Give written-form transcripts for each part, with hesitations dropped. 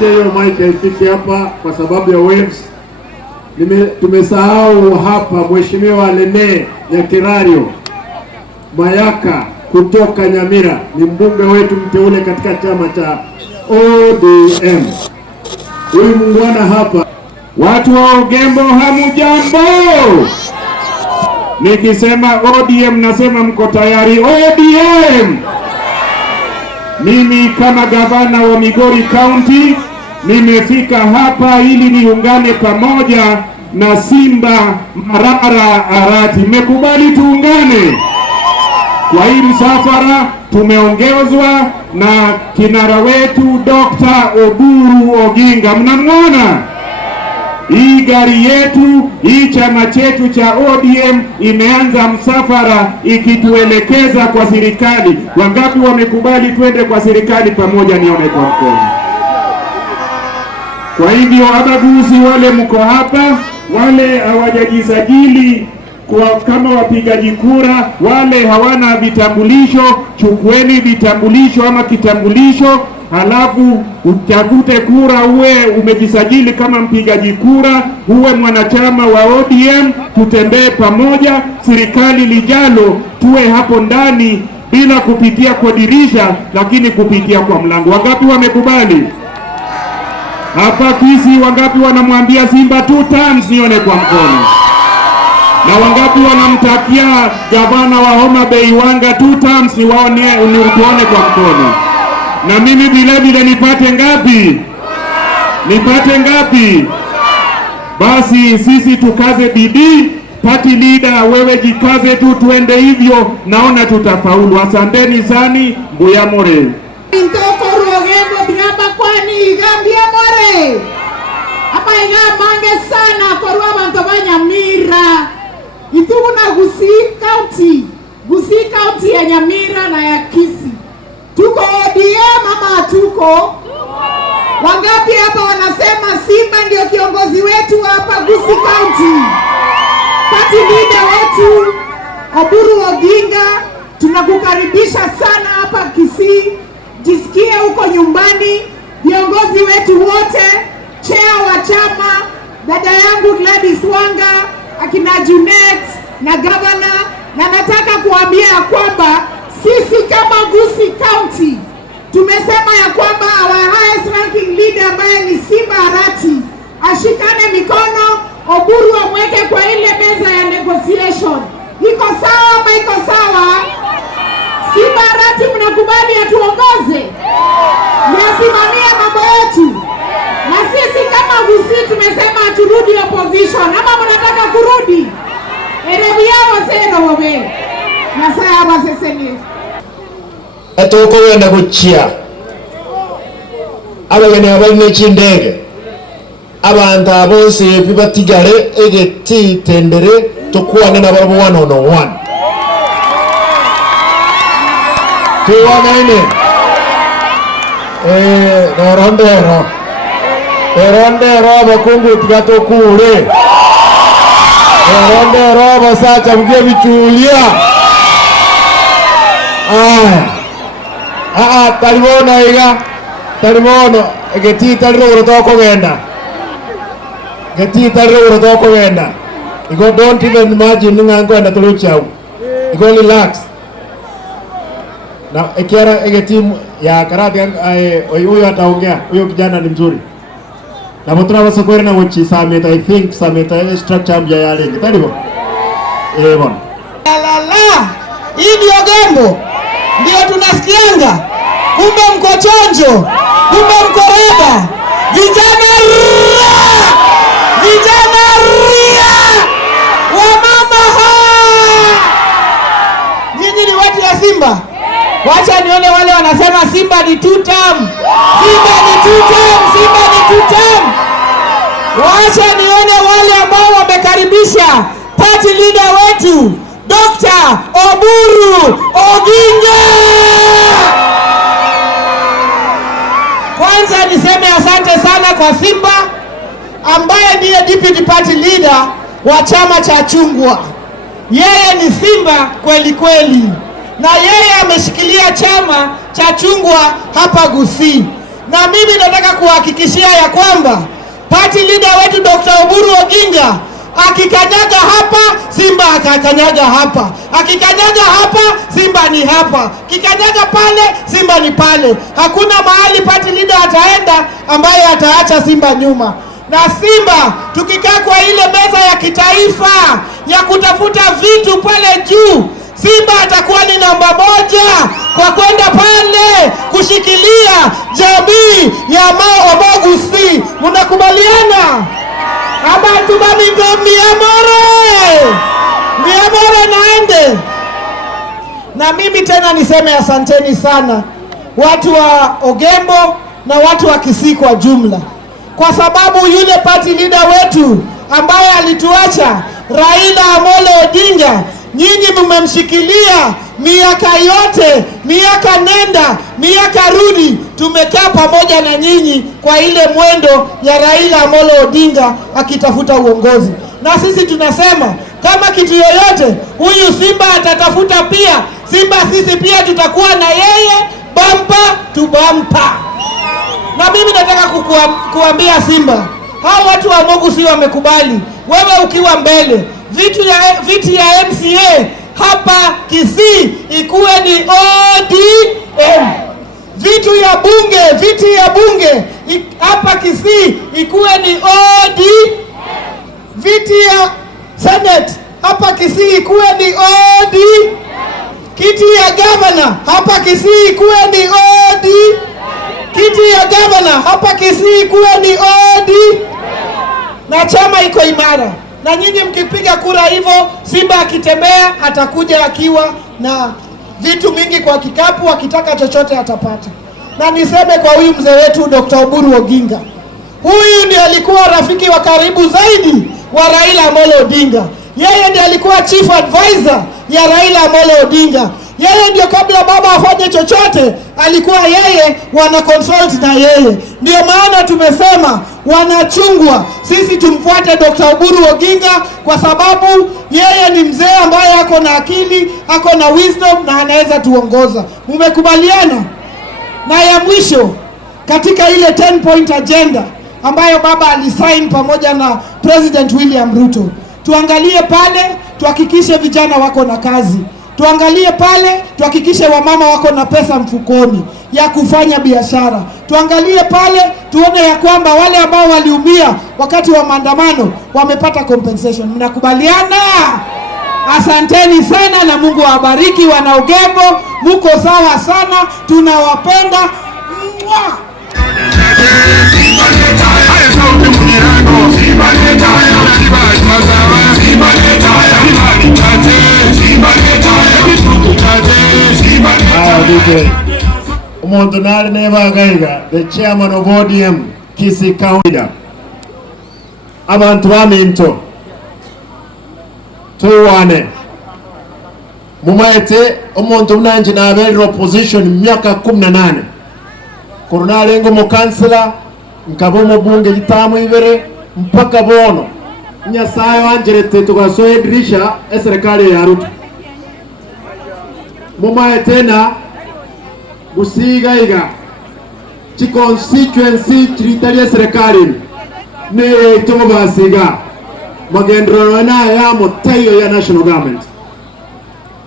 Niachie hiyo mic ifike hapa kwa sababu ya waves. Tumesahau hapa Mheshimiwa Lene Nyakirario Mayaka kutoka Nyamira, ni mbunge wetu mteule katika chama cha ODM. Huyu muungwana hapa. Watu wa Ugembo hamujambo? Nikisema ODM nasema mko tayari? ODM! Mimi kama gavana wa Migori County nimefika hapa ili niungane pamoja na Simba Marara Arati. Mmekubali tuungane? Kwa hii msafara tumeongezwa na kinara wetu Dr. Oburu Oginga. Mnamwona? Hii gari yetu, hii chama chetu cha ODM imeanza msafara ikituelekeza kwa serikali. Wangapi wamekubali twende kwa serikali pamoja? Nione kwa mkono. Kwa hivyo abaguzi wale mko hapa, wale hawajajisajili kwa kama wapigaji kura, wale hawana vitambulisho, chukueni vitambulisho ama kitambulisho, halafu utafute kura, uwe umejisajili kama mpigaji kura, uwe mwanachama wa ODM, tutembee pamoja. Serikali lijalo tuwe hapo ndani bila kupitia kwa dirisha, lakini kupitia kwa mlango. Wangapi wamekubali? Hapa Kisii wangapi wanamwambia Simba 2 times? Nione kwa mkono. Na wangapi wanamtakia gavana wa Homa Bay Wanga 2 times? Nione kwa mkono. Na mimi vile vile nipate ngapi? Nipate ngapi? Basi sisi tukaze bidii. Party leader wewe jikaze tu, tuende hivyo, naona tutafaulu. Asanteni sana. Mbuya more. Intoko Ruogembo bigamba kwani igambia more. Apa igambange sana korwa bantu banyamira. Ituguna Gusii County ya Nyamira na ya Kisii. Tuko ODM ama tuko? Wangapi hapa wanasema Simba ndio kiongozi wetu hapa Gusii County? Party leader wetu Oburu Oginga, tunakukaribisha sana hapa Kisii. Jisikie huko nyumbani. Viongozi wetu wote, chair wa chama, dada yangu Gladys Wanga, akina Junet na gavana, na nataka kuambia kwamba sisi kama Gusii County tumesema ya kwamba our highest ranking leader ambaye ni Simba Arati ashikane mikono, Oburu amweke kwa ile meza ya negotiation. Iko sawa ama iko sawa? Simba Arati mnakubali atuongoze? Mnasimamia mambo yetu? Na sisi kama Gusii tumesema turudi opposition. Ama mnataka kurudi? Erebia wasero wabe. Na saya waseseni. Atoko wenda kuchia. Abagene abalne chindege. Abantu abose bibatigare egeti tendere tokwane na babo 1-on-1. Tuwagaine. Erondero bakungu tigato kule. Erondero basacha mgie bichulia. Talibona iga. Talibona egeti taliro toko genda. Geti taliro toko genda. You go, don't even imagine ngango enda tuluchau. You go relax. Na ekiara egetimu ya karate huyo ataongea. Huyo kijana ni mzuri. Na mutuna wasokwere na wochi sameta, I think sameta structure mbya ya lengi. Tadibo? Bon. La. Hii ndio Gembo. Ndio tunasikianga. Kumbe mko chonjo. Kumbe mko rada. Vijana ria. Wamama nyinyi ni watu ya Simba. Wacha nione wale wanasema Simba ni 2 term. Simba ni 2 term. Wacha nione wale ambao wamekaribisha party leader wetu Dr. Oburu Oginga. Kwanza niseme asante sana kwa Simba ambaye ndiye deputy party leader wa chama cha chungwa. Yeye ni Simba kweli kweli, na yeye ameshikilia chama cha chungwa hapa Gusii. Na mimi nataka kuhakikishia ya kwamba party leader wetu Dr. Oburu Oginga akikanyaga hapa, Simba akakanyaga hapa. Akikanyaga hapa, Simba ni hapa. Kikanyaga pale, Simba ni pale. Hakuna mahali party leader ataenda ambaye ataacha Simba nyuma. Na Simba tukikaa kwa ile meza ya kitaifa ya kutafuta vitu pale juu, Simba atakuwa ni namba 1 kwa kwenda pale kushikilia jamii ya Wamogusi. Mnakubaliana? Abantu bamingo miamore naende. Na mimi tena niseme asanteni sana watu wa Ogembo na watu wa Kisii kwa jumla, kwa sababu yule party leader wetu ambaye alituacha Raila Amolo Odinga, nyinyi mmemshikilia miaka yote, miaka nenda miaka rudi. Tumekaa pamoja na nyinyi kwa ile mwendo ya Raila Amolo Odinga akitafuta uongozi. Na sisi tunasema kama kitu yoyote huyu Simba atatafuta pia, Simba sisi pia tutakuwa na yeye bampa tu bampa. Na mimi nataka kuambia Simba, hao watu wa Mogusi wamekubali wewe ukiwa mbele viti ya MCA hapa Kisii ikuwe ni ODM. Viti ya bunge hapa Kisii ikuwe ni ODM. Viti ya Senate hapa Kisii ikuwe ni ODM. Kiti ya governor hapa Kisii ikuwe ni ODM. Kiti ya governor hapa Kisii ikuwe ni ODM. Na chama iko imara. Na nyinyi mkipiga kura hivyo, Simba akitembea atakuja akiwa na vitu mingi kwa kikapu, akitaka chochote atapata. Na niseme kwa huyu mzee wetu Dr. Oburu Oginga, huyu ndiye alikuwa rafiki wa karibu zaidi wa Raila Amolo Odinga. Yeye ndiye alikuwa chief advisor ya Raila Amolo Odinga. Yeye ndio kabla baba afanye chochote, alikuwa yeye wana consult na yeye. Ndio maana tumesema wanachungwa sisi tumfuate Dr. Oburu Oginga, kwa sababu yeye ni mzee ambaye ako na akili, ako na wisdom na anaweza tuongoza. Mmekubaliana? Na ya mwisho katika ile 10 point agenda ambayo baba alisign pamoja na President William Ruto, tuangalie pale tuhakikishe vijana wako na kazi. Tuangalie pale tuhakikishe wamama wako na pesa mfukoni ya kufanya biashara. Tuangalie pale tuone ya kwamba wale ambao waliumia wakati wa maandamano wamepata compensation. Mnakubaliana? Asanteni sana na Mungu awabariki wana Ogembo. Muko sawa sana, tunawapenda. Umuntu nari nebagaiga the chairman of ODM Kisii County. Abantu baminto tuwane mumaete umuntu mnanje nabera opposition myaka 18 korunalengo mu kansela nkabo mu bunge gitamu ibere mpaka bono nyasaye wanjerete tugasoye dirisha serikali ya Ruto mumaete na gusigaiga chi constituency chiritalia serikali ne tomo basiga magendro na ya motayo ya national government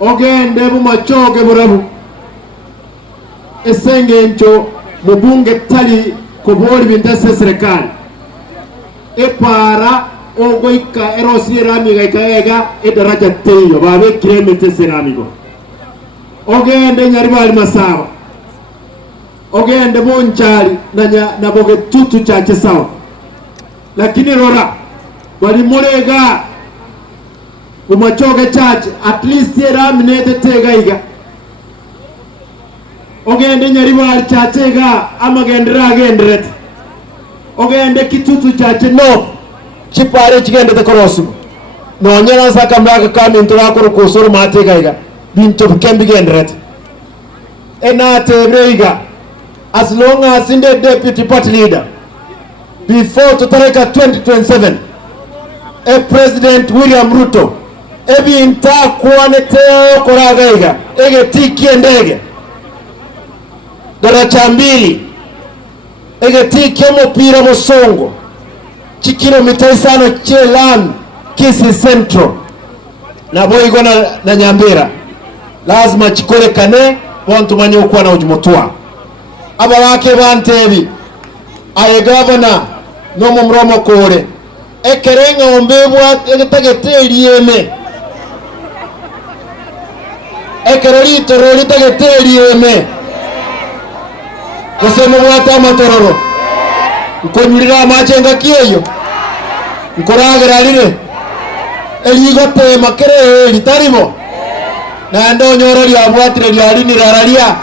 ogende bumachoge burabu esengencho mubunge tali koboli bindase serikali epara ogoika erosi ramiga ikaega edaraja teyo babe kilometer seramigo ogende nyaribali masaba ogende monchari na boge tutu chache sawa, lakini rora walimurega umachoge chache at least eraminete tegaiga ogende nyaribali chache ga amagendera agenderet ogende kitutu chache no chipare chigende te korosu no nyana saka mbaga kaminto rakoro kusoro mategaiga binto kembi genderet enate breiga. As long as in the deputy party leader before Tutareka 2027 President William Ruto ebi inta kuaneteo koragaiga ege tiki endege daracha mbili egeti ky'omupira musongo kilomita 5 chelan Kisii Central na boigo na Nyambira lazima chikolekane bontu manye okwana ujumutwa aba bake bantebi aye governor no mumromo kore ekerenga ombebwa egetagetelieme ekerolito rolitagetelieme kusema bwata matororo nkonyulira amachenga kiyeyo nkoragera lire eligote makere litarimo na ndo nyoro lya bwatire lya lini raralia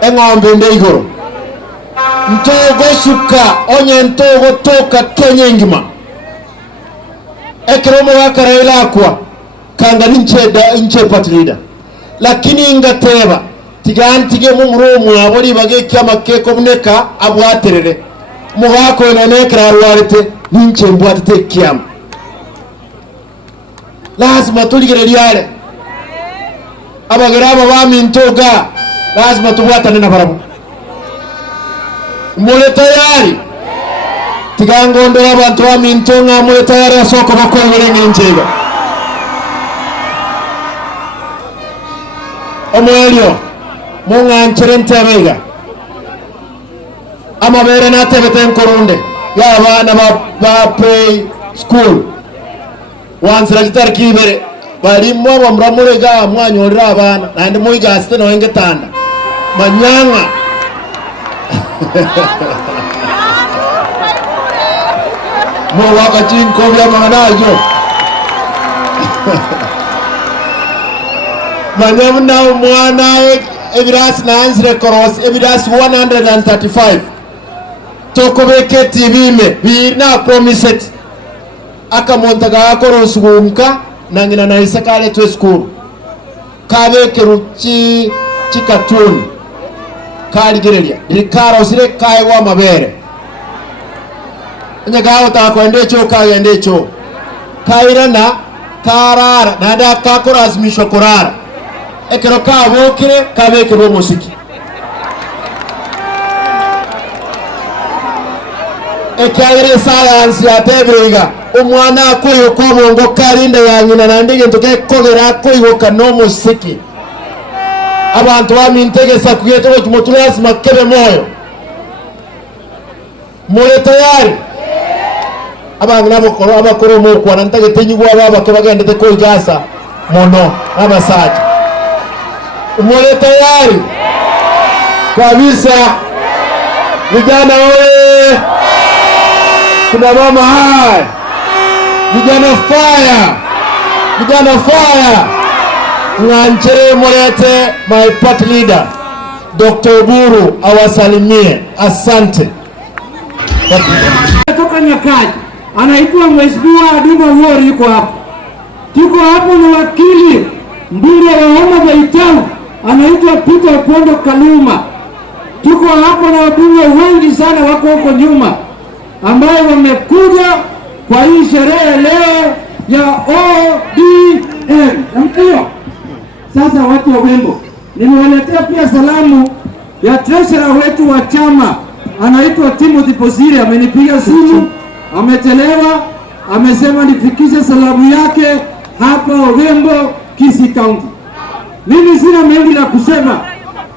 eng'ombe ndeigoro ntogo suka onye ntogo toka Kenya ngima ekeromo wakaraila akwa kanga ninche party leader lakini ingateba tigantige mumurumu abori bageke amakeko buneka abwaterere mugako nenekera arwarite ninche mbwatite kiam lazima tuligere lyale abagera aba bamintoga lazima tubwatane na barabu mule tayari tigangondora abantu bamintonga mule tayari asoko bakwengere ngenjega omwelio munganchere ntebeiga amabere natebete nkorunde y'abana ba play school wansira kitari kibere balimwa bamramurega mwanyorera abana nandi muigasite noenge tanda manyanga mo waka chinko bya manajo manyamna mwana ebiras nansire koros ebiras 135 tokobeke tibime bina promised akamontaga akoros gumka nangina na isekale to school kabeke ruchi chikatuni kali gerelia dirikaro sire kai wa mabere nyagawo ta ko ndecho kai ndecho kaira na karara nada kakorazmisho korara ekero kabokire kabeke ro musiki ekaire science ya tebriga umwana akoyo komongo karinde yanyina nandige ntoke kogera akoyo kano musiki abantu bamintegesa kugeta ko tumotulasi makebe moyo mole tayari abantu nabokoro abakoro mo kwa ntage tenyigwa baba kebagendete ko igasa mono abasaje mole tayari kabisa vijana oye kuna mama hai vijana fire nganchere morete my party leader Dr. Oburu awasalimie asante kutoka Nyakaji anaitwa Mheshimiwa Aduma Wori yuko hapo. Tuko hapo na wakili mbunge wa Homa Bay Town anaitwa Peter Opondo Kaluma. Tuko hapo na wabunge wengi sana wako huko nyuma ambao wamekuja kwa hii sherehe leo ya ODM. Ndio. Sasa watu wa Wembo, nimewaletea pia salamu ya treasurer wetu wa chama anaitwa Timothy Posire. Amenipiga simu, amechelewa, amesema nifikishe salamu yake hapa Wembo, Kisii County. Mimi sina mengi la kusema.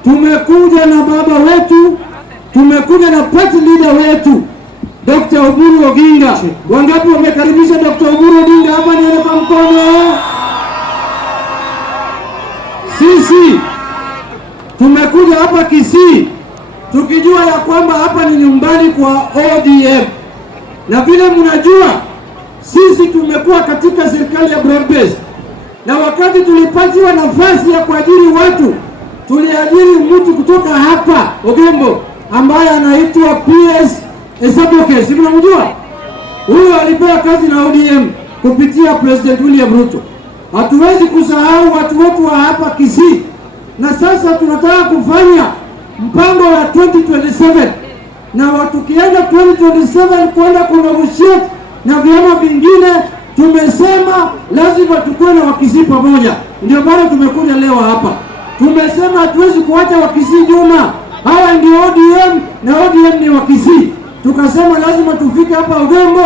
Tumekuja na baba wetu, tumekuja na party leader wetu Dr. Oburu Oginga. Wangapi wamekaribisha Dr. Oburu Oginga hapa? Nione kwa mkono. Sisi tumekuja hapa Kisii tukijua ya kwamba hapa ni nyumbani kwa ODM, na vile mnajua sisi tumekuwa katika serikali ya broad base, na wakati tulipatiwa nafasi ya kuajiri watu tuliajiri mtu kutoka hapa Ogembo ambaye anaitwa PS Esaboke. Si mnamjua? Huyo alipewa kazi na ODM kupitia President William Ruto. Hatuwezi kusahau watu wetu wa hapa Kisii, na sasa tunataka kufanya mpango wa 2027 na watu kienda 2027 kwenda kunegotiate na vyama vingine. Tumesema lazima tukue na Wakisii pamoja, ndio maana tumekuja leo hapa. Tumesema hatuwezi kuacha Wakisii nyuma. Hawa ndio ODM na ODM ni wa Kisii. Tukasema lazima tufike hapa Ugembo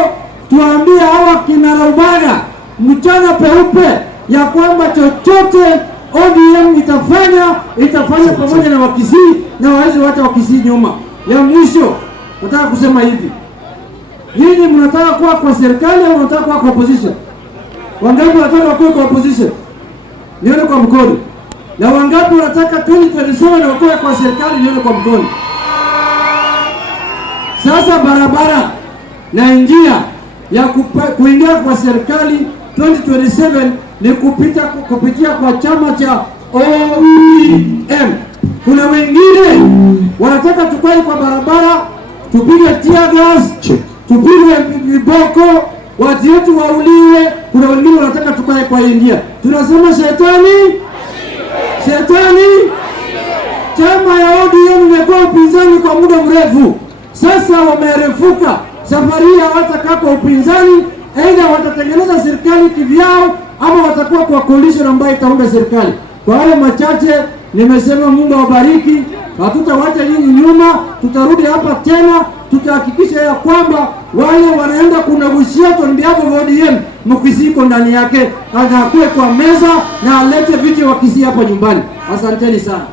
tuambie hawa kina Raubaga mchana peupe ya kwamba chochote ODM itafanya pamoja na Wakisii na waweze wacha Wakisii nyuma. Ya mwisho nataka kusema hivi, nyinyi mnataka kuwa kwa serikali au mnataka kuwa kwa opposition? Wangapi wanataka kuwa kwa opposition? Nione kwa mkono. Na wangapi wanataka 2027 wakuwe kwa serikali? Nione kwa mkono. Sasa barabara na njia ya kuingia kwa serikali 2027 ni kupitia kwa chama cha ODM. Kuna wengine wanataka tukae kwa barabara, tupige tear gas, tupige viboko, watu wetu wauliwe. Kuna wengine wanataka tukae kwa India. Tunasema shetani. Chama ya ODM imekuwa upinzani kwa muda mrefu. Sasa wamerefuka. Safari hii hawatakaa kwa upinzani, aidha watatengeneza serikali kivyao ama watakuwa kwa coalition ambayo itaunda serikali. Kwa wale machache nimesema Mungu awabariki. Hatutawacha nyinyi nyuma, tutarudi hapa tena, tutahakikisha ya kwamba wale wanaenda kunegotiate on behalf of ODM mkisiko ndani yake, anakuwe kwa meza na alete viti wa Kisii hapa nyumbani. Asanteni sana.